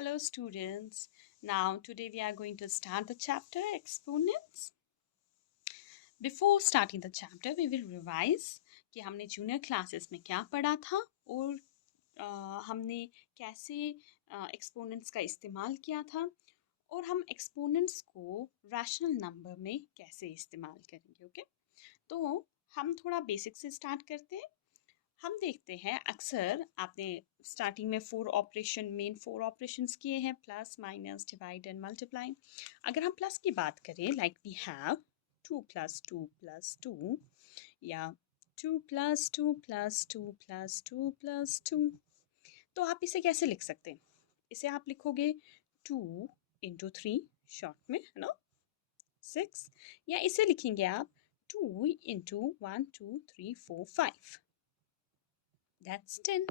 Hello students. Now today we are going to start the chapter exponents. Before starting the chapter we will revise कि हमने junior classes में क्या पढ़ा था और हमने कैसे एक्सपोनेंट्स का इस्तेमाल किया था और हम एक्सपोनेंट्स को रैशनल नंबर में कैसे इस्तेमाल करेंगे। ओके, तो हम थोड़ा बेसिक से स्टार्ट करते हैं। हम देखते हैं अक्सर आपने स्टार्टिंग में मेन फोर ऑपरेशंस किए हैं, plus minus divide and multiply. अगर हम प्लस की बात करें, लाइक वी हैव 2 + 2 + 2 या 2 + 2 + 2 + 2, तो आप इसे कैसे लिख सकते हैं? इसे आप लिखोगे 2 × 3 शॉर्ट में, है ना, 6, या इसे लिखेंगे आप 2 × 1 2 3 4 5, दैट्स 10।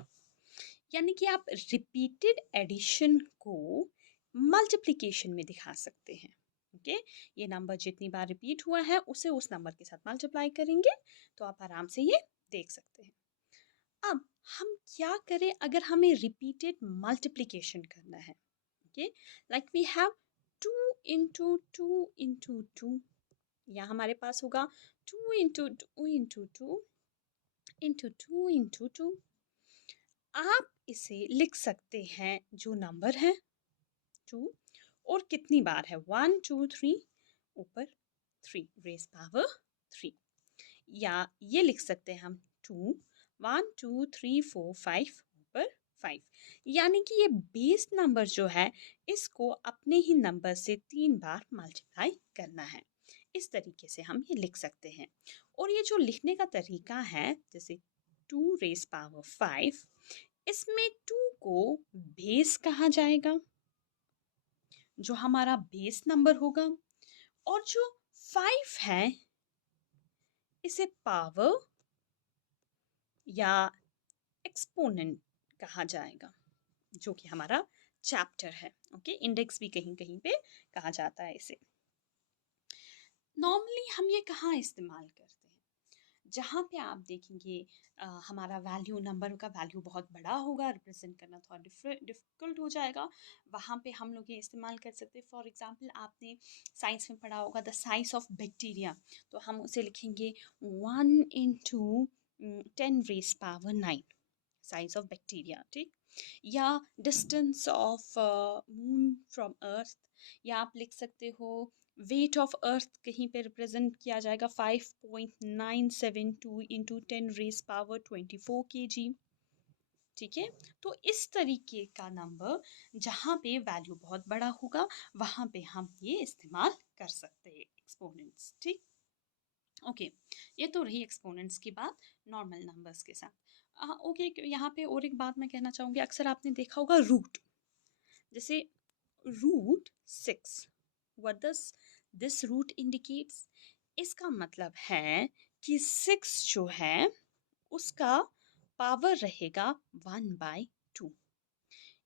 यानी कि आप रिपीटेड एडिशन को मल्टीप्लिकेशन में दिखा सकते हैं। ओके, ये नंबर जितनी बार रिपीट हुआ है उसे उस नंबर के साथ मल्टीप्लाई करेंगे तो आप आराम से ये देख सकते हैं। अब हम क्या करें अगर हमें रिपीटेड मल्टीप्लिकेशन करना है? ओके, लाइक वी हैव 2 × 2 × 2, या हमारे पास होगा 2 × 2 × 2 × 2 आप इसे लिख सकते हैं, जो नंबर है 2 और कितनी बार है 1 2 3 ऊपर 3 रेज पावर 3, या ये लिख सकते हैं हम 2 1 2 3 4 5 ऊपर 5, यानी कि ये बेस नंबर जो है इसको अपने ही नंबर से 3 बार मल्टीप्लाई करना है। इस तरीके से हम ये लिख सकते हैं। और ये जो लिखने का तरीका है, जैसे 2 रेज पावर 5, इसमें 2 को बेस कहा जाएगा, जो हमारा बेस नंबर होगा, और जो 5 है इसे पावर या एक्सपोनेंट कहा जाएगा, जो कि हमारा चैप्टर है। ओके, इंडेक्स भी कहीं कहीं पे कहा जाता है इसे। नॉर्मली हम ये कहाँ इस्तेमाल करते हैं? जहाँ पे आप देखेंगे हमारा वैल्यू, नंबर का वैल्यू बहुत बड़ा होगा, रिप्रेजेंट करना थोड़ा डिफ़िकल्ट हो जाएगा, वहाँ पे हम लोग ये इस्तेमाल कर सकते हैं। फॉर एग्जांपल आपने साइंस में पढ़ा होगा द साइज ऑफ बैक्टीरिया, तो हम उसे लिखेंगे 1 × 10⁻⁹ साइज ऑफ बैक्टीरिया, ठीक। या डिस्टेंस ऑफ मून फ्रॉम अर्थ, या आप लिख सकते हो वेट ऑफ अर्थ कहीं पे रिप्रेजेंट किया जाएगा 5.972 × 10⁻24 kg, ठीक है। तो इस तरीके का नंबर जहाँ पे वैल्यू बहुत बड़ा होगा वहाँ पे हम ये इस्तेमाल कर सकते हैं एक्सपोनेंट्स, ठीक। ओके, ये तो रही एक्सपोनेंट्स की बात नॉर्मल नंबर्स के साथ। ओके, यहाँ पे और एक बात मैं कहना चाहूँगी, अक्सर आपने देखा होगा रूट, जैसे √6, what does this root indicates? इसका मतलब है कि 6 जो है उसका पावर रहेगा 1/2।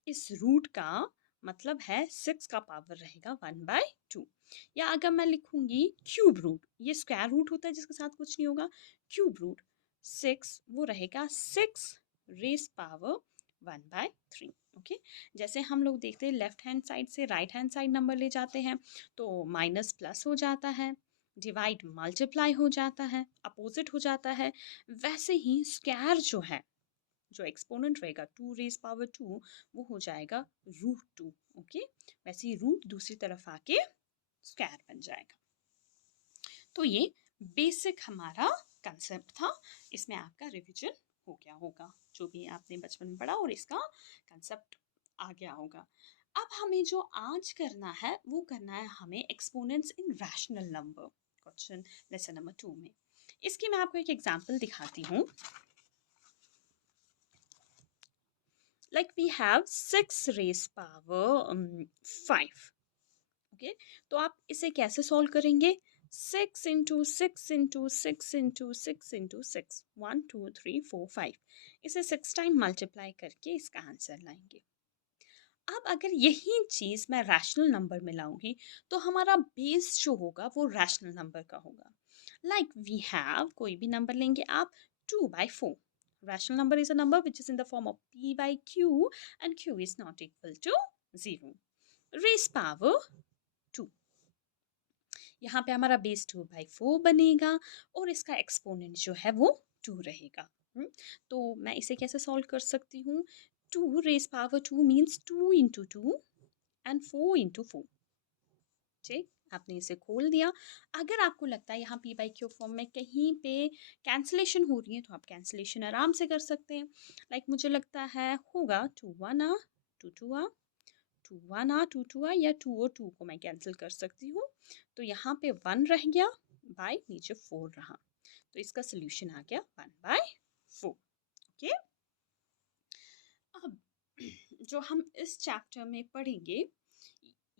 इस रूट का मतलब है 6 का पावर रहेगा 1/2। या अगर मैं लिखूंगी क्यूब रूट, ये स्क्वायर रूट होता है जिसके साथ कुछ नहीं होगा, क्यूब रूट 6 वो रहेगा 6 रेज पावर 1/3। ओके, जैसे हम लोग देखते हैं लेफ्ट हैंड साइड से राइट हैंड साइड नंबर ले जाते हैं तो माइनस प्लस हो जाता है, डिवाइड मल्टीप्लाई हो जाता है, अपोजिट हो जाता है। वैसे ही स्क्वायर जो है, जो एक्सपोनेंट रहेगा 2⁻², वो हो जाएगा √2। ओके, वैसे ही रूट दूसरी तरफ आके स्क्वायर बन जाएगा। तो ये बेसिक हमारा कंसेप्ट था, इसमें आपका रिवीजन हो गया होगा, जो भी आपने बचपन में पढ़ा और इसका कंसेप्ट आ गया होगा। अब हमें जो आज करना है वो करना है हमें exponents in rational number, question lesson number 2 में। इसकी मैं आपको एक एग्जांपल दिखाती हूँ। Like we have 6⁻5। ओके, तो आप इसे कैसे सॉल्व करेंगे? 6 × 6 × 6 × 6 × 6, 1 2 3 4 5, इसे 6 टाइम मल्टीप्लाई करके इसका आंसर लाएंगे। अब अगर यही चीज़ मैं रैशनल नंबर में लाऊंगी तो हमारा बेस जो होगा वो रैशनल नंबर का होगा। लाइक वी हैव, कोई भी नंबर लेंगे आप, 2/4। Rational number is a number which is in the form of p by q and q is not equal to 0 race power 2। यहाँ पे हमारा बेस 2/4 बनेगा और इसका एक्सपोनेंट जो है वो 2 रहेगा। तो मैं इसे कैसे सॉल्व कर सकती हूँ? 2 raise power 2 means 2 into 2 and 4 into 4। ठीक, आपने इसे खोल दिया। अगर आपको लगता है यहाँ पी बाई क्यू फॉर्म में कहीं पे कैंसलेशन हो रही है तो आप कैंसलेशन आराम से कर सकते हैं। लाइक मुझे लगता है होगा 2 1 आ 2 2 आ 2 1 आ 2 2 आ, या 2 और 2 को मैं कैंसिल कर सकती हूँ। तो यहाँ पे 1 रह गया बाय नीचे 4 रहा, तो इसका सोल्यूशन आ गया 1/4। ओके, अब जो हम इस चैप्टर में पढ़ेंगे,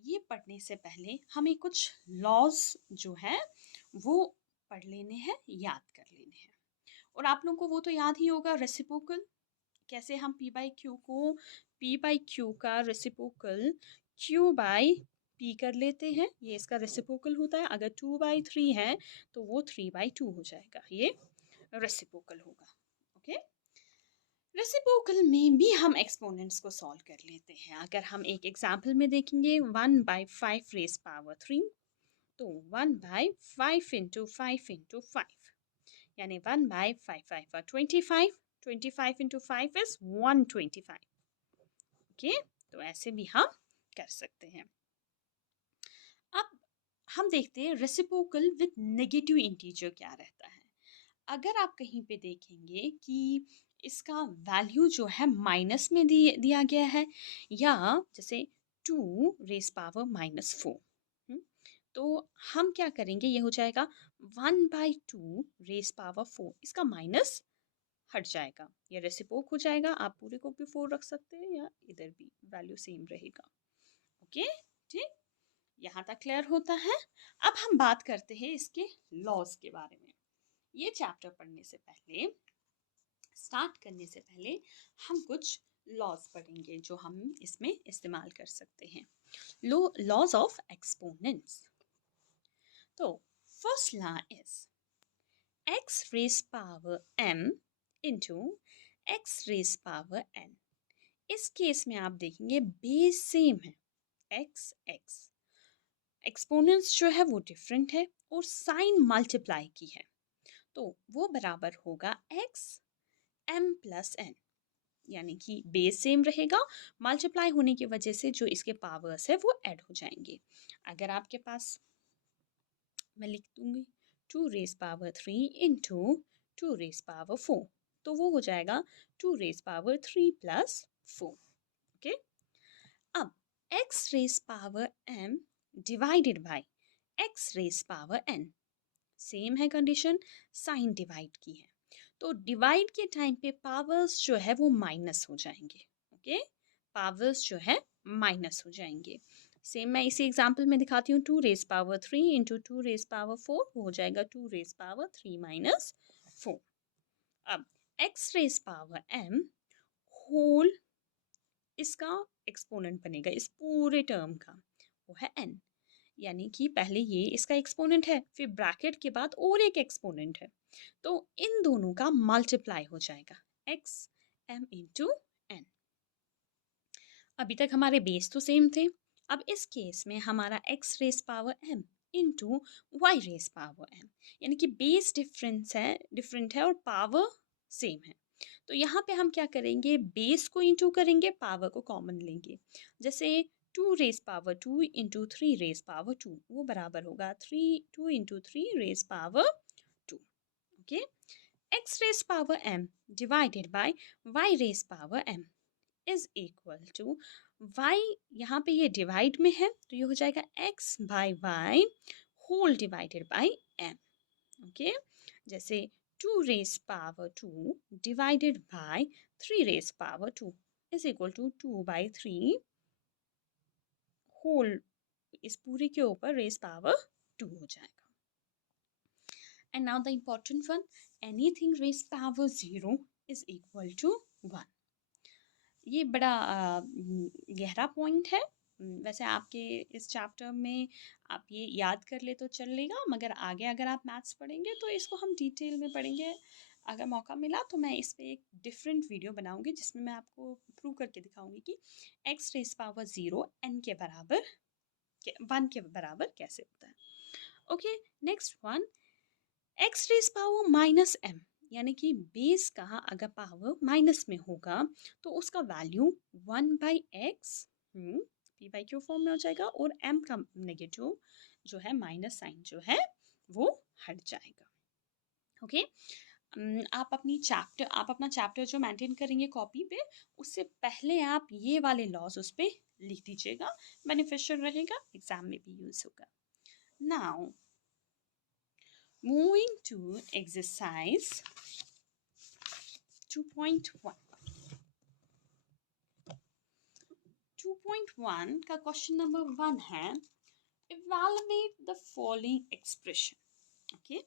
ये पढ़ने से पहले हमें कुछ लॉज जो है वो पढ़ लेने हैं, याद कर लेने हैं। और आप लोगों को वो तो याद ही होगा, रेसिप्रोकल, कैसे हम p बाई क्यू को p बाई क्यू का रेसिप्रोकल q बाई p कर लेते हैं। ये इसका रेसिप्रोकल होता है। अगर 2/3 है तो वो 3/2 हो जाएगा, ये रेसिप्रोकल होगा। ओके, रेसिप्रोकल में भी हम एक्सपोनेंट्स को सॉल्व कर लेते हैं। अगर हम एक एग्जाम्पल में देखेंगे 1/5 रेस पावर 3, तो 1/5 इंटू 5 इंटू 5, यानी 1/5 25, 25 इंटू 5 इज 125। ओके, तो ऐसे भी हम कर सकते हैं। अब हम देखते हैं रेसिप्रोकल विद नेगेटिव इंटीजर क्या रहता है। अगर आप कहीं पे देखेंगे कि इसका वैल्यू जो है माइनस में दिया गया है, या जैसे 2 रेस पावर -4, तो हम क्या करेंगे, ये हो जाएगा 1/2 रेस पावर 4, इसका माइनस हट जाएगा, ये रेसिप्रोक हो जाएगा। आप पूरे को भी 4 रख सकते हैं या इधर भी वैल्यू सेम रहेगा। ओके, ठीक, यहाँ तक क्लियर होता है। अब हम बात करते हैं इसके लॉज के बारे में। ये चैप्टर पढ़ने से पहले, स्टार्ट करने से पहले हम कुछ लॉज पढ़ेंगे जो हम इसमें इस्तेमाल कर सकते हैं। Laws of exponents. तो first law is x raise power m into x raise power n। इस केस में आप देखेंगे बेस सेम है, x x, एक्सपोनेंट्स जो है वो डिफरेंट है और साइन मल्टीप्लाई की है, तो वो बराबर होगा x m प्लस n, यानी कि बेस सेम रहेगा, मल्टीप्लाई होने की वजह से जो इसके पावर्स है वो ऐड हो जाएंगे। अगर आपके पास, मैं लिख दूंगी 2 raise power 3 into 2 raise power 4, तो वो हो जाएगा 2 रेस पावर 3 प्लस 4। ओके, अब x raise power m divided bye x raise power n, same है कंडीशन, साइन डिवाइड की है, तो डिवाइड के टाइम पे पावर्स जो है वो माइनस हो जाएंगे। ओके, पावर्स जो है माइनस हो जाएंगे। सेम मैं इसी एग्जांपल में दिखाती हूँ, 2 raise power 3 into 2 raise power 4 हो जाएगा 2 रेस पावर 3 माइनस 4। अब x raise power m whole, इसका एक्सपोनेंट बनेगा इस पूरे टर्म का, वो है n, यानी कि पहले ये इसका एक्सपोनेंट है, फिर ब्रैकेट के बाद और एक एक्सपोनेंट है, तो इन दोनों का मल्टीप्लाई हो जाएगा x m इंटू n। अभी तक हमारे बेस तो सेम थे, अब इस केस में हमारा x raise power m into y raise power m, यानी कि बेस डिफरेंट है और पावर सेम है। तो यहाँ पे हम क्या करेंगे, बेस को इंटू करेंगे, पावर को कॉमन लेंगे। जैसे 2 raise power 2 into 3 raise power 2, वो बराबर होगा 2 into 3 raise power 2। Okay, x raise power m divided by y raise power m is equal to y, यहाँ पे ये डिवाइड में है तो ये हो जाएगा x by y whole divided by m। Okay, जैसे 2 raise power 2 divided by 3 raise power 2 is equal to 2/3 whole, इस पूरे के ऊपर रेस पावर 2 हो जाएगा। And now the important one, anything raise power 0 is equal to 1। ये बड़ा गहरा पॉइंट है। वैसे आपके इस चैप्टर में आप ये याद कर ले तो चलेगा, मगर आगे अगर आप मैथ्स पढ़ेंगे तो इसको हम डिटेल में पढ़ेंगे। अगर मौका मिला तो मैं इस पे एक डिफरेंट वीडियो बनाऊंगी जिसमें मैं आपको प्रूव करके दिखाऊंगी कि x रेस पावर 0 n के बराबर 1 के बराबर कैसे होता है। Okay, next one, x raise power minus m, यानी कि बेस का अगर पावर माइनस में होगा तो उसका value 1/x P by Q form में हो जाएगा और m का नेगेटिव जो है माइनस साइन जो है वो हट जाएगा। ओके, आप अपना चैप्टर जो मेंटेन करेंगे कॉपी पे, उससे पहले आप ये वाले लॉज उस पे लिख दीजिएगा, बेनिफिशियल रहेगा, एग्जाम में भी यूज होगा। Now moving to exercise 2.1। 2.1 का क्वेश्चन नंबर 1 है, evaluate the following expression. Okay,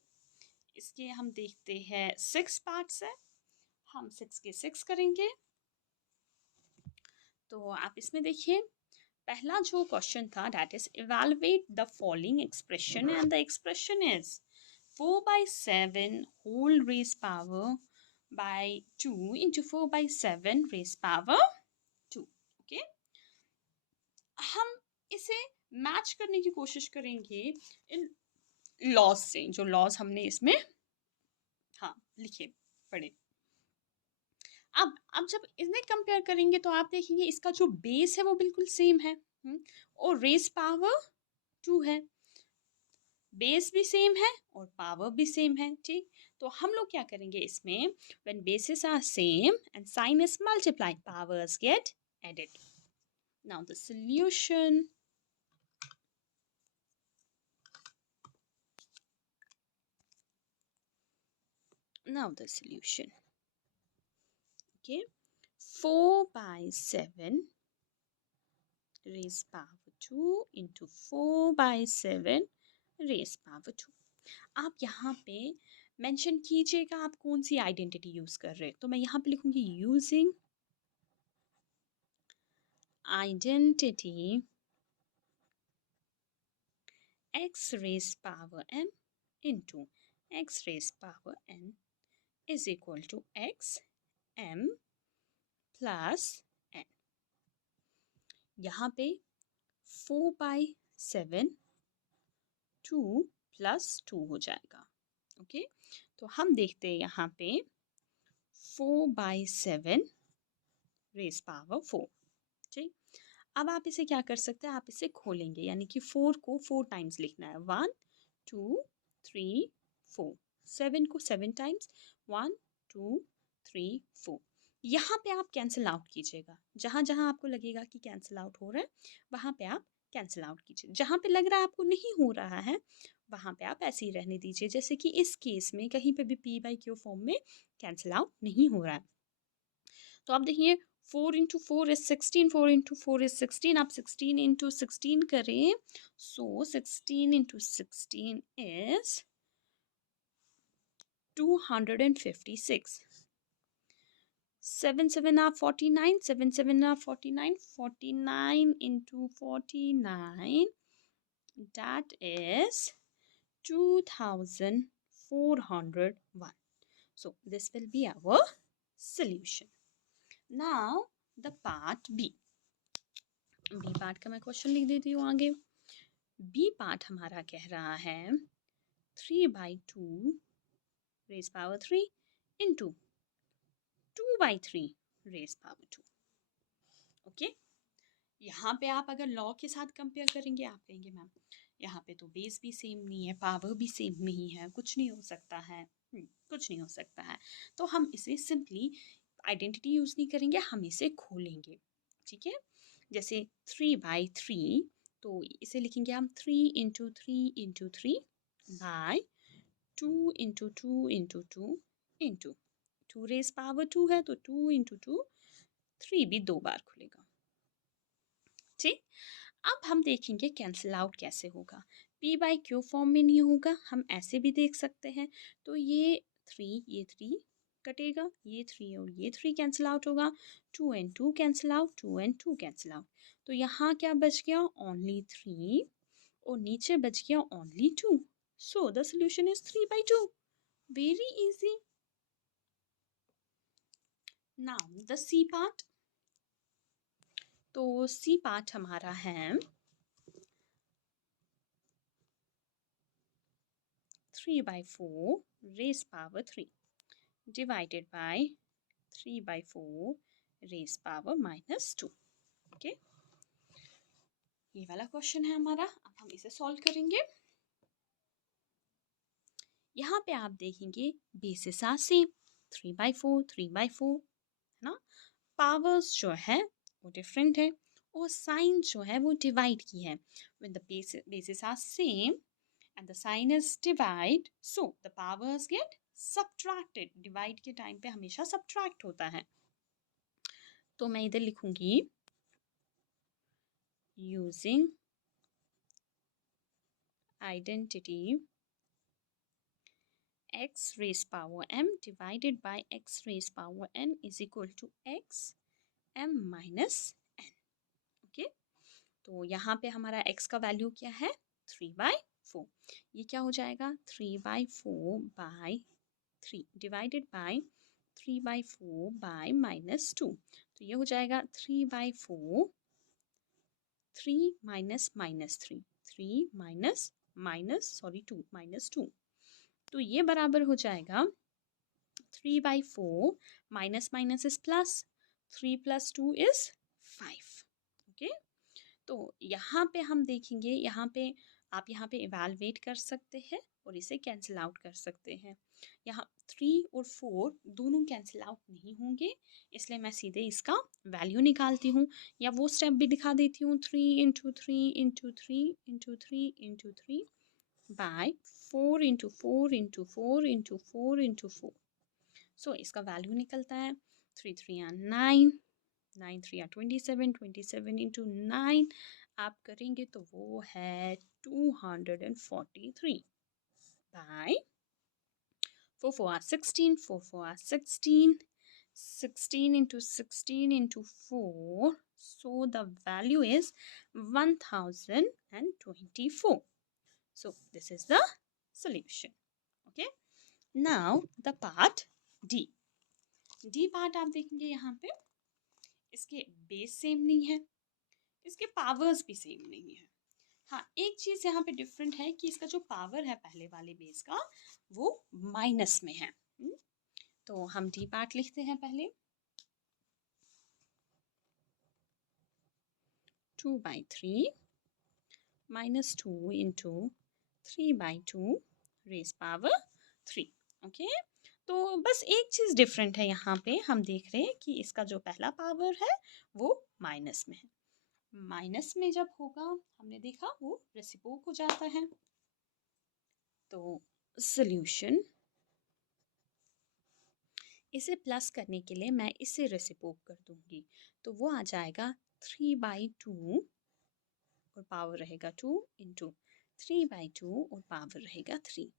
इसके हम देखते हैं 6 पार्ट्स है, हम 6 के 6 करेंगे। तो आप इसमें देखिए, पहला जो क्वेश्चन था that is evaluate the following expression and the expression is 4/7 whole raise power by 2 into 4/7 raise power 2। Okay, हम इसे मैच करने की कोशिश करेंगे इन लॉज से, जो लॉज हमने इसमें हाँ लिखे पढ़े। अब जब इन्हें कंपेयर करेंगे तो आप देखेंगे इसका जो बेस है वो बिल्कुल सेम है, और रेस पावर 2 है, बेस भी सेम है और पावर भी सेम है। ठीक, तो हम लोग क्या करेंगे इसमें, when bases are same and sign is multiplied, powers get added. Now the solution, okay, 4/7 raised power 2 into 4/7 raised power 2। आप यहाँ पे मेंशन कीजिएगा आप कौन सी आइडेंटिटी यूज कर रहे हैं। तो मैं यहाँ पे लिखूंगी using identity x raised power m into x raised power n is equal to x m plus n। यहाँ पे 4/7 2 प्लस 2 हो जाएगा। ओके, तो हम देखते हैं यहाँ पे 4/7 रेस पावर 4। ठीक, अब आप इसे क्या कर सकते हैं, आप इसे खोलेंगे, यानी कि 4 को 4 टाइम्स लिखना है, 1 2 3 4, 7 को 7 टाइम्स, 1 2 3 4। यहाँ पे आप कैंसिल आउट कीजिएगा, जहाँ जहाँ आपको लगेगा कि कैंसिल आउट हो रहा है वहाँ पे आप कैंसिल आउट कीजिए, जहाँ पे लग रहा है आपको नहीं हो रहा है वहाँ पे आप ऐसे ही रहने दीजिए। जैसे कि इस केस में कहीं पे भी पी बाई क्यू फॉर्म में कैंसिल आउट नहीं हो रहा है। तो आप देखिए 4 इंटू 4 इज 16, 4 इंटू 4 इज 16, आप 16 इंटू 16 करें, सो 16 into 16 is 256। 7 7 are 49, 7 7 are 49, 49 into 49, that is 2401। So this will be our solution. Now the part B। B part का मैं क्वेश्चन लिख देती हूँ आगे। B part हमारा कह रहा है 3/2 raised power 3 into 2/3 raised power 2। Okay, यहाँ पे आप अगर लॉ के साथ कंपेयर करेंगे आप कहेंगे मैम यहाँ पे तो बेस भी सेम नहीं है, पावर भी सेम नहीं है, कुछ नहीं हो सकता है, कुछ नहीं हो सकता है। तो हम इसे सिंपली आइडेंटिटी यूज नहीं करेंगे, हम इसे खोलेंगे। ठीक है, जैसे 3/3, तो इसे लिखेंगे हम 3 into 3 into 3 by 2 into 2 into 2 into 2 raise power 2 है तो 2 इंटू 2, 3 भी 2 बार खुलेगा। ठीक, अब हम देखेंगे कैंसिल आउट कैसे होगा। पी बाई क्यू फॉर्म में नहीं होगा, हम ऐसे भी देख सकते हैं। तो ये 3 कटेगा, ये 3 और ये 3 कैंसिल आउट होगा, 2 and 2 cancel out, 2 and 2 cancel out. तो यहाँ क्या बच गया, ओनली 3, और नीचे बच गया only 2। So the solution is 3/2। Very easy. Now the C part. तो सी पार्ट हमारा है 3/4 raise power 3 divided by 3/4 raise power -2। Okay, ये वाला क्वेश्चन है हमारा। अब हम इसे सॉल्व करेंगे। यहाँ पे आप देखेंगे बेसिस आर सेम, 3/4 3/4 है ना। पावर्स जो है वो डिफरेंट है और साइन जो है वो डिवाइड की है। When the bases are same and the sign is divide, so the powers get subtracted. Divide के टाइम पे हमेशा सब्ट्रैक्ट होता है। तो मैं इधर लिखूंगी using identity x raised power m divided by x raised power n is equal to x m minus n। Okay, तो यहाँ पे हमारा x का वैल्यू क्या है 3/4। ये क्या हो जाएगा 3/4 बाई 3 डिवाइडेड बाई 3/4 बाई -2। तो ये हो जाएगा 3/4 3 माइनस -3 3 माइनस -2 -2। तो ये बराबर हो जाएगा 3/4 minus minus is plus, 3 + 2 is 5। Okay, तो यहाँ पे हम देखेंगे, यहाँ पे आप यहाँ पे इवैल्यूएट कर सकते हैं और इसे कैंसिल आउट कर सकते हैं। यहाँ 3 और 4 दोनों कैंसिल आउट नहीं होंगे, इसलिए मैं सीधे इसका वैल्यू निकालती हूँ या वो स्टेप भी दिखा देती हूँ। 3 × 3 × 3 × 3 × 3 बाय 4 × 4 × 4 × 4 × 4। सो इसका वैल्यू निकलता है 3 3 are 9, 9 3 are 27, 27 × 9 आप करेंगे तो वो है 243 bye 4 4 are 16, 4 4 are 16, 16 × 16 × 4, so the value is 1024. So this is the solution. Okay, now the part D। D part आप देखेंगे यहाँ पे इसके बेस सेम नहीं है, इसके पावर्स भी सेम नहीं है। हाँ, एक चीज़ यहाँ पे डिफरेंट है कि इसका जो पावर है पहले वाले बेस का वो माइनस में है। तो हम डी पार्ट लिखते हैं पहले 2/3 -2 × 3/2 रेज पावर 3। ओके, तो बस एक चीज़ डिफरेंट है यहाँ पे, हम देख रहे हैं कि इसका जो पहला पावर है वो माइनस में है। माइनस में जब होगा हमने देखा वो रेसिप्रोक हो जाता है। तो सॉल्यूशन, इसे प्लस करने के लिए मैं इसे रेसिप्रोक कर दूंगी, तो वो आ जाएगा 3/2 और पावर रहेगा 2 × 3/2 और पावर रहेगा 3।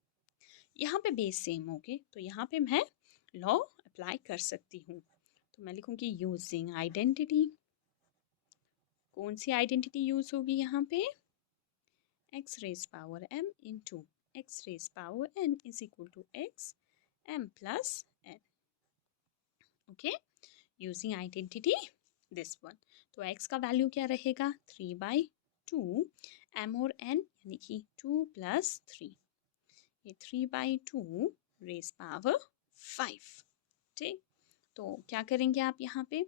यहाँ पे बेस सेम हो गए तो यहाँ पे मैं लॉ अप्लाई कर सकती हूँ। तो मैं लिखूँगी यूजिंग आइडेंटिटी। कौन सी आइडेंटिटी यूज होगी यहाँ पे x raised power m into x raised power n is equal to x m plus n। Okay, using identity this one. तो x का वैल्यू क्या रहेगा 3/2, m और n यानी कि 2 + 3, ये 3/2 रेज पावर 5। ठीक, तो क्या करेंगे आप यहाँ पे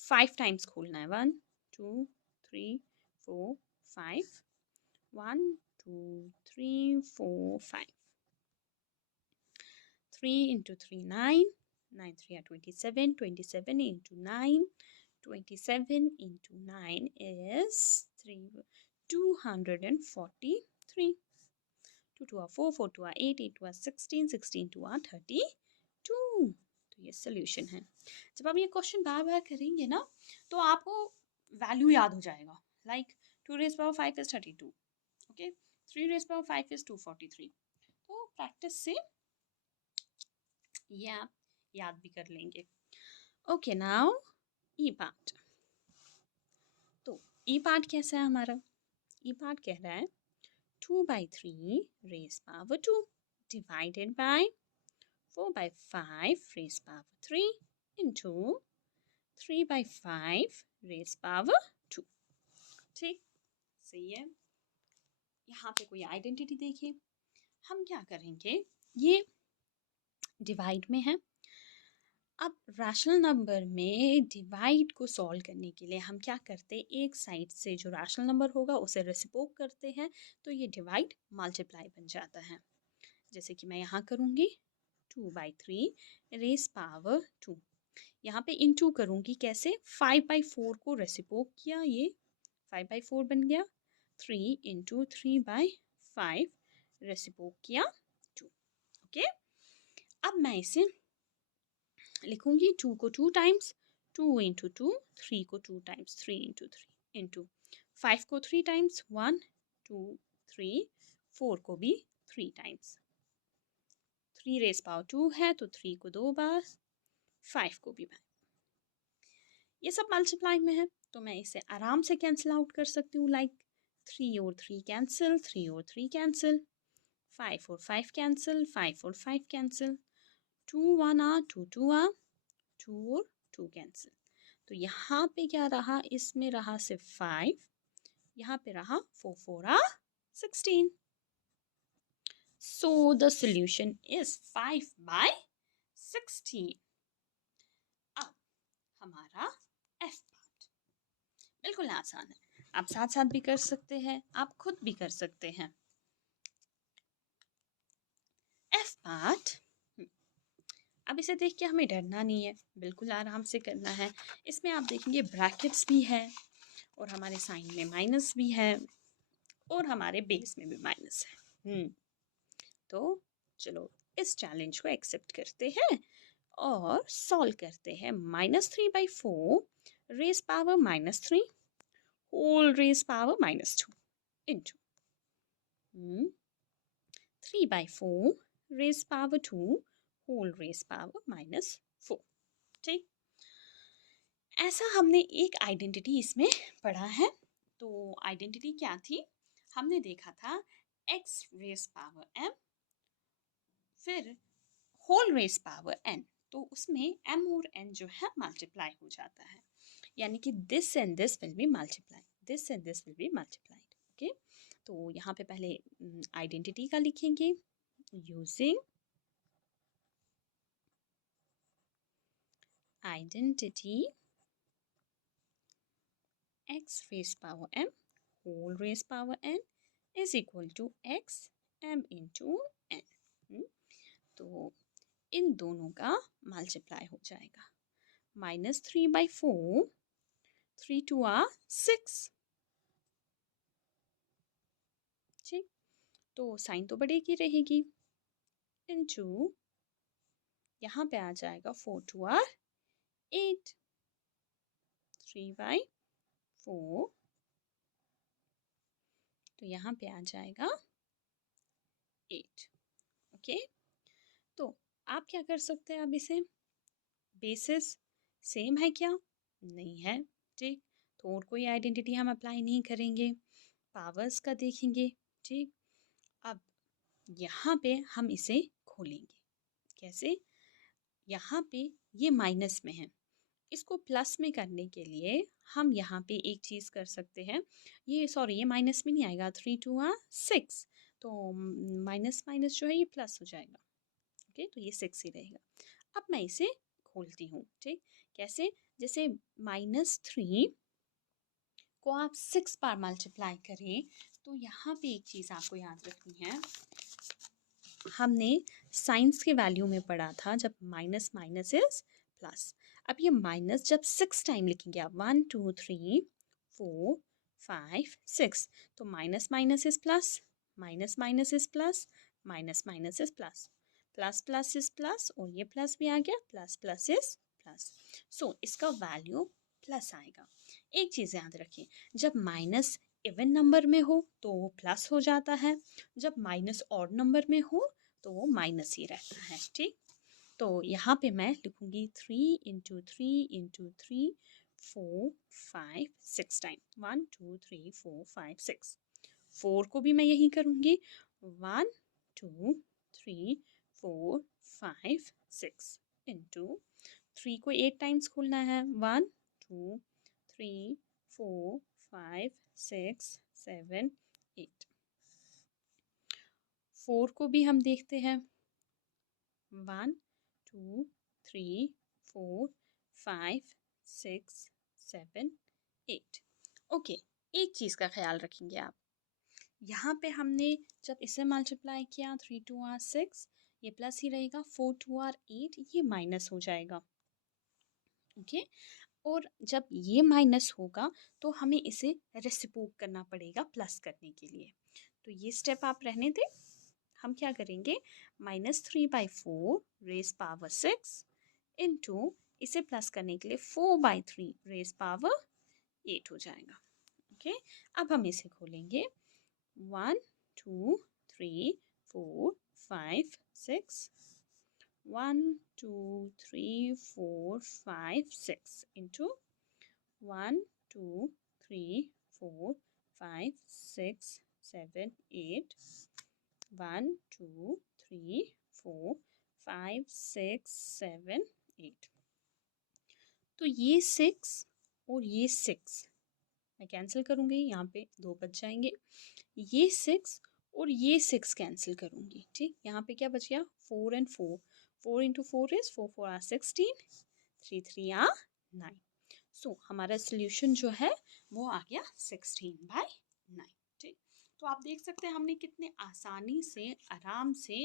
5 टाइम्स खोलना है, 1 2 3 4 5, 1 2 3 4 5, 3 × 3 9, 9 3 are 27, 27 × 9, 27 × 9 is 243, 2 2 are 4, 4 2 are 8, 8 2 are 16, 16 2 are 32। तो ये सोल्यूशन है। जब आप ये क्वेश्चन बार बार करेंगे ना तो आपको वैल्यू याद हो जाएगा। Like 2 raised power 5 is 32, okay, 3 raised power 5 is 243। तो प्रैक्टिस से ये आप याद भी कर लेंगे। ओके, नाउ ई पार्ट। तो ई पार्ट कैसा है हमारा, ई पार्ट कह रहा है 2/3 raised power 2 divided by 4/5 raised power 3 into 3/5 raise power 2। ठीक, सही है। यहाँ पे कोई आइडेंटिटी देखिए, हम क्या करेंगे, ये डिवाइड में है। अब रैशनल नंबर में डिवाइड को सॉल्व करने के लिए हम क्या करते हैं, एक साइड से जो रैशनल नंबर होगा उसे रेसिप्रोक करते हैं, तो ये डिवाइड मल्टीप्लाई बन जाता है। जैसे कि मैं यहाँ करूँगी 2/3 रेज पावर 2, यहाँ पे इनटू करूँगी कैसे, 5/4 को रेसिप्रोक किया, ये 5/4 बन गया, 3 इंटू 3/5 रेसिप्रोक किया 2। ओके, अब मैं इसे लिखूंगी 2 को 2 टाइम्स, 2 इंटू 2, 3 को 2 टाइम्स, 3 इंटू 3 इंटू 5 को 3 टाइम्स, 1 2 3, 4 को भी 3 टाइम्स, 3 रेज पावर 2 है तो 3 को 2 बार, 5 को भी बार। ये सब मल्टीप्लाई में है तो मैं इसे आराम से कैंसिल आउट कर सकती हूँ, लाइक 3 और 3 कैंसिल, 3 और 3 कैंसिल, 5 और 5 कैंसिल, 5 और 5 कैंसिल, 2 1 आ, 2 2 आ, 2 और 2 कैंसिल। तो यहाँ पे क्या रहा, इसमें रहा सिर्फ 5, यहाँ पे रहा 4 4 आ 16। So the solution is 5/16। अब हमारा F पार्ट बिल्कुल आसान है, आप साथ साथ भी कर सकते हैं, आप खुद भी कर सकते हैं। F पार्ट, अब इसे देख के हमें डरना नहीं है, बिल्कुल आराम से करना है। इसमें आप देखेंगे ब्रैकेट्स भी है और हमारे साइन में माइनस भी है और हमारे बेस में भी माइनस है। तो चलो इस चैलेंज को एक्सेप्ट करते हैं और सॉल्व करते हैं। -3/4 raise power -3 whole raise power -2 into 3/4 raise power 2 whole raise power -4। ठीक, ऐसा हमने एक आइडेंटिटी इसमें पढ़ा है। तो आइडेंटिटी क्या थी, हमने देखा था x रेज पावर m फिर होल रेज पावर n, तो उसमें m और n जो है मल्टीप्लाई हो जाता है, यानी कि this and this will be multiply, this and this will be multiplied. Okay, तो यहाँ पे पहले आइडेंटिटी का लिखेंगे, using identity x raise power m whole raise power n is equal to x m into n। तो इन दोनों का multiply हो जाएगा, -3/4, 3 2 are 6। ठीक, तो साइन तो बढ़ेगी रहेगी, इनटू यहाँ पे आ जाएगा 4 2 are 8, 3/4, तो यहाँ पे आ जाएगा 8। ओके, तो आप क्या कर सकते हैं, अब इसे बेसिस सेम है क्या, नहीं है। ठीक, तो और कोई आइडेंटिटी हम अप्लाई नहीं करेंगे, पावर्स का देखेंगे। ठीक, अब यहाँ पे हम इसे खोलेंगे, कैसे, यहाँ पे ये माइनस में है, इसको प्लस में करने के लिए हम यहाँ पे एक चीज़ कर सकते हैं, ये सॉरी ये माइनस में नहीं आएगा, 3 2 are 6, तो माइनस माइनस जो है ये प्लस हो जाएगा। ओके, तो ये 6 ही रहेगा। अब मैं इसे खोलती हूँ। ठीक, कैसे, जैसे -3 को आप 6 बार मल्टीप्लाई करें, तो यहाँ पे एक चीज़ आपको याद रखनी है, हमने साइंस के वैल्यू में पढ़ा था जब माइनस माइनस इज प्लस। अब ये माइनस जब 6 टाइम लिखेंगे आप, 1 2 3 4 5 6, तो minus minus is plus, minus minus is plus, minus minus is plus, plus plus is plus, और ये प्लस भी आ गया, प्लस प्लस इज प्लस। सो इसका वैल्यू प्लस आएगा। एक चीज़ याद रखें, जब माइनस इवन नंबर में हो तो वो प्लस हो जाता है, जब माइनस ऑड नंबर में हो तो वो माइनस ही रहता है। ठीक, तो यहाँ पे मैं लिखूंगी 3 इंटू 3 इंटू 3 4 5 6 टाइम, 1 2 3 4 5 6, 4 को भी मैं यही करूँगी, 1 2 3 4 5 6 इंटू 3 को 8 टाइम्स खोलना है, 1 2 3 4 5 6 7 8। 4 को भी हम देखते हैं, 1 2 3 4 5 6 7 8। ओके, एक चीज़ का ख्याल रखेंगे आप, यहाँ पे हमने जब इसे मल्टीप्लाई किया 3 2 आर 6, ये प्लस ही रहेगा, 4 2 आर 8, ये माइनस हो जाएगा। ओके, और जब ये माइनस होगा तो हमें इसे रेसिप्रोक करना पड़ेगा प्लस करने के लिए। तो ये स्टेप आप रहने दें, हम क्या करेंगे, -3/4 रेज पावर 6 इंटू इसे प्लस करने के लिए 4/3 रेज पावर 8 हो जाएगा। ओके, अब हम इसे खोलेंगे, 1 2 3 4 5 6, 1 2 3 4 5 6 into 1 2 3 4 5 6 7 8, 1 2 3 4 5 6 7 8। तो ये 6 और ये 6 मैं कैंसिल करूँगी, यहाँ पे 2 बच जाएंगे। ये 6 और ये 6 कैंसिल करूँगी, ठीक। यहाँ पे क्या बच गया, 4 and 4, 4 into 4 is 4 4 are 16, 3 3 are 9। सो हमारा सोल्यूशन जो है वो आ गया 16/9, ठीक। तो आप देख सकते हैं हमने कितने आसानी से, आराम से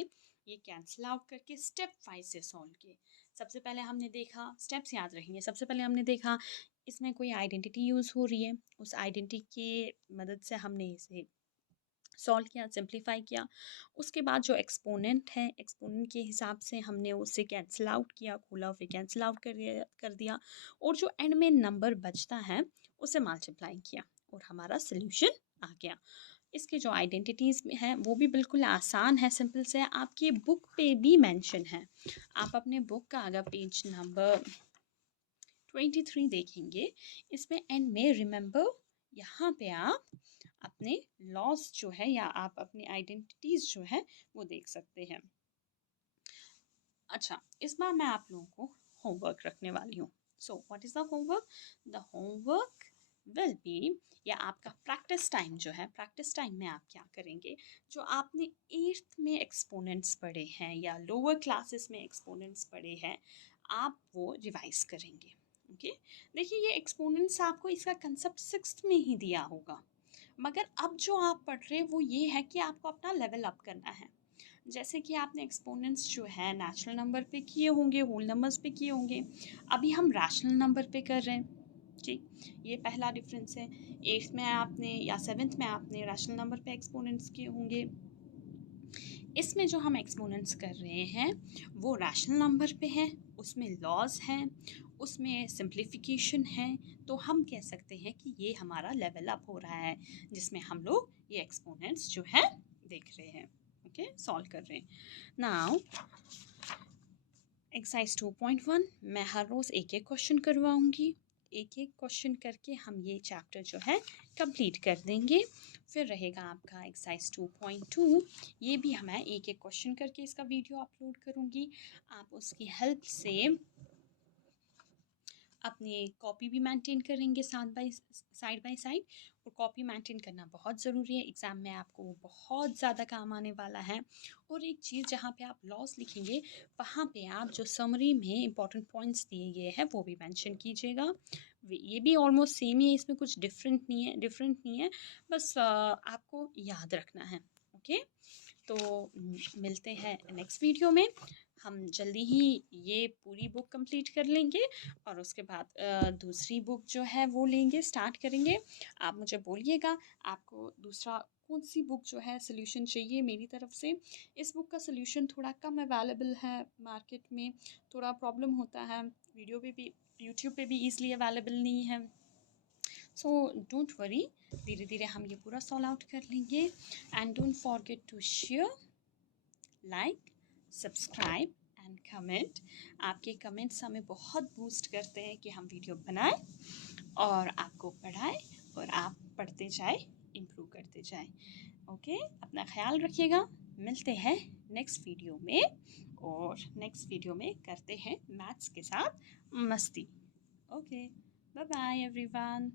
ये कैंसिल आउट करके स्टेप वाइज से सॉल्व किए। सबसे पहले हमने देखा, स्टेप्स याद रखेंगे, सबसे पहले हमने देखा इसमें कोई आइडेंटिटी यूज़ हो रही है, उस आइडेंटिटी की मदद से हमने इसे सॉल्व किया, सिंप्लीफाई किया। उसके बाद जो एक्सपोनेंट है, एक्सपोनेंट के हिसाब से हमने उसे कैंसिल आउट किया, खोला फिर कैंसिल आउट कर दिया, और जो एंड में नंबर बचता है उसे मल्टीप्लाई किया और हमारा सोल्यूशन आ गया। इसके जो आइडेंटिटीज़ हैं वो भी बिल्कुल आसान है, सिंपल से, आपकी बुक पे भी मेंशन है। आप अपने बुक का अगर पेज नंबर 23 देखेंगे, इसमें एंड में रिमेंबर, यहाँ पे आप अपने लॉस जो है या आप अपनी आइडेंटिटीज़ जो है वो देख सकते हैं। अच्छा, इस बार मैं आप लोगों को होमवर्क रखने वाली हूँ। So what is the homework? The homework will be, या आपका प्रैक्टिस टाइम जो है, प्रैक्टिस टाइम में आप क्या करेंगे, जो आपने 8th में एक्सपोनेंट्स पढ़े हैं या लोअर क्लासेस में एक्सपोनेंट्स पढ़े हैं, आप वो रिवाइज करेंगे। ओके, देखिए ये एक्सपोनेंट्स आपको इसका कंसेप्ट 6th में ही दिया होगा, मगर अब जो आप पढ़ रहे हैं वो ये है कि आपको अपना लेवल अप करना है। जैसे कि आपने एक्सपोनेंट्स जो है नेचुरल नंबर पे किए होंगे, होल नंबर्स पे किए होंगे, अभी हम रैशनल नंबर पे कर रहे हैं, ठीक। ये पहला डिफरेंस है। 8th में आपने या 7th में आपने रैशनल नंबर पे एक्सपोनेंट्स किए होंगे। इसमें जो हम एक्सपोनेंट्स कर रहे हैं वो रैशनल नंबर पे हैं, उसमें लॉज हैं, उसमें सिंप्लीफिकेशन है, तो हम कह सकते हैं कि ये हमारा लेवल अप हो रहा है, जिसमें हम लोग ये एक्सपोनेंट्स जो है देख रहे हैं, ओके, सॉल्व कर रहे हैं। नाउ एक्सरसाइज 2.1 मैं हर रोज़ एक एक क्वेश्चन करवाऊंगी, एक एक क्वेश्चन करके हम ये चैप्टर जो है कंप्लीट कर देंगे। फिर रहेगा आपका एक्सरसाइज 2.2, ये भी मैं एक एक क्वेश्चन करके इसका वीडियो अपलोड करूँगी। आप उसकी हेल्प से अपनी कॉपी भी मेंटेन करेंगे साइड बाय साइड, और कॉपी मेंटेन करना बहुत ज़रूरी है, एग्ज़ाम में आपको वो बहुत ज़्यादा काम आने वाला है। और एक चीज़, जहाँ पे आप लॉस लिखेंगे वहाँ पे आप जो समरी में इंपॉर्टेंट पॉइंट्स दिए गए हैं वो भी मेंशन कीजिएगा। ये भी ऑलमोस्ट सेम ही है, इसमें कुछ डिफरेंट नहीं है, बस आपको याद रखना है। ओके, तो मिलते हैं नेक्स्ट वीडियो में। हम जल्दी ही ये पूरी बुक कंप्लीट कर लेंगे और उसके बाद दूसरी बुक जो है वो लेंगे, स्टार्ट करेंगे। आप मुझे बोलिएगा आपको दूसरा कौन सी बुक जो है सोल्यूशन चाहिए मेरी तरफ से। इस बुक का सोल्यूशन थोड़ा कम अवेलेबल है मार्केट में, थोड़ा प्रॉब्लम होता है, वीडियो पे भी, यूट्यूब पे भी ईज़िली अवेलेबल नहीं है। सो डोंट वरी, धीरे धीरे हम ये पूरा सॉल्व आउट कर लेंगे। And don't forget to share, like, subscribe and comment. आपके कमेंट्स हमें बहुत बूस्ट करते हैं कि हम वीडियो बनाएं और आपको पढ़ाएं और आप पढ़ते जाएं, इम्प्रूव करते जाएं। ओके, अपना ख्याल रखिएगा, मिलते हैं नेक्स्ट वीडियो में। और नेक्स्ट वीडियो में करते हैं मैथ्स के साथ मस्ती। Okay, bye bye everyone.